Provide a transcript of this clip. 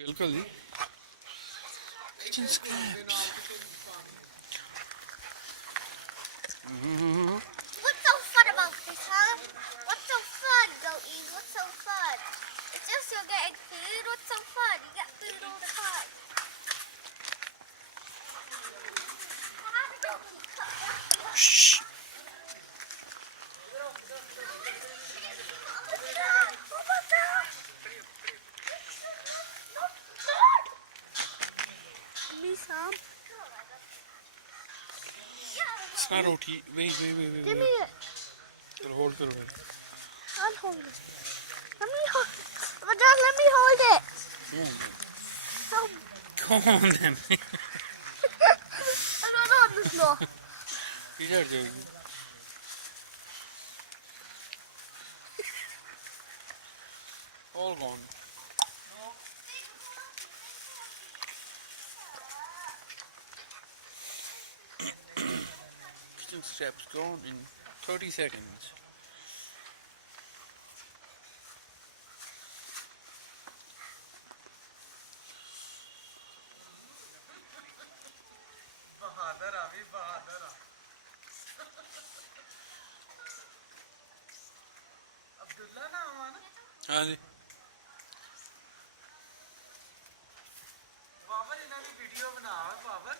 बिल्कुल जी kitchen scraps What's so fun about this, huh? What's so fun, goaties? What's so fun? It's just you're getting food. What's so fun? You get food all the time. Shh. Me some. It's not roti. Wait. Give me it. Chalo, hold karo. I'll hold it. Let me hold. Dad, let me hold it. So, Come on then. I don't know on the floor. इधर जाएगी all gone kitchen steps gone in 30 seconds बहादुर अभी बहादुर अब्दुल्ला नाम है ना हाँ जी बाबर इन्हों की video बना बाबर